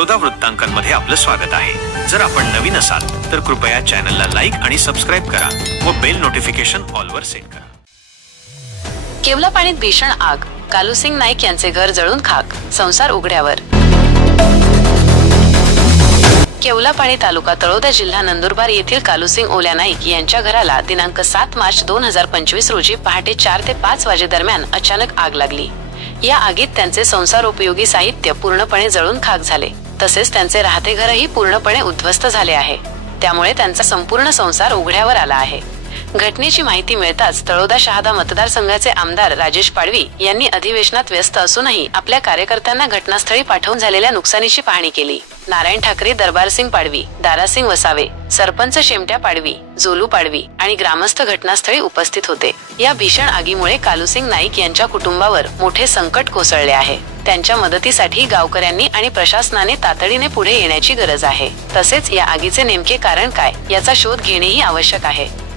बडोदा वृत्तांकनमध्ये आपलं स्वागत आहे. जर आपण नवीन असाल तर कृपया चॅनलला लाईक आणि सबस्क्राईब करा व बेल नोटिफिकेशन ऑलवर सेट करा. केवला पाणीत भीषण आग. कालूसिंग नाईक यांचे घर जळून खाक. संसार उघड्यावर. केवलापाणी तालुका तळोदा जिल्हा नंदुरबार येथील कालूसिंग ओल्या नाईक यांच्या घराला दिनांक सात मार्च दोन हजार पंचवीस रोजी पहाटे चार ते पाच वाजेदरम्यान अचानक आग लागली. या आगीत त्यांचे संसार उपयोगी साहित्य पूर्णपणे जळून खाक झाले. तसेच त्यांचे राहते घरही पूर्णपणे उद्ध्वस्त झाले आहे. त्यामुळे त्यांचा संपूर्ण संसार उघड्यावर आला आहे. घटनेची माहिती मिळताच तळोदा शहादा मतदारसंघाचे आमदार राजेश पाडवी यांनी अधिवेशनात व्यस्त असूनही आपल्या कार्यकर्त्यांना घटनास्थळी पाठवून झालेल्या नुकसानीची पाहणी केली. नारायण ठाकरे दरबारसिंग पाडवी दारासिंग वसावे सरपंच शेमट्या पाडवी जोलू पाडवी आणि ग्रामस्थ घटनास्थळी उपस्थित होते. या भीषण आगीमुळे कालूसिंग नाईक यांच्या कुटुंबावर मोठे संकट कोसळले आहे. त्यांच्या मदतीसाठी गावकऱ्यांनी आणि प्रशासनाने तातडीने पुढे येण्याची गरज आहे. तसेच या आगीचे नेमके कारण काय याचा शोध घेणेही आवश्यक आहे.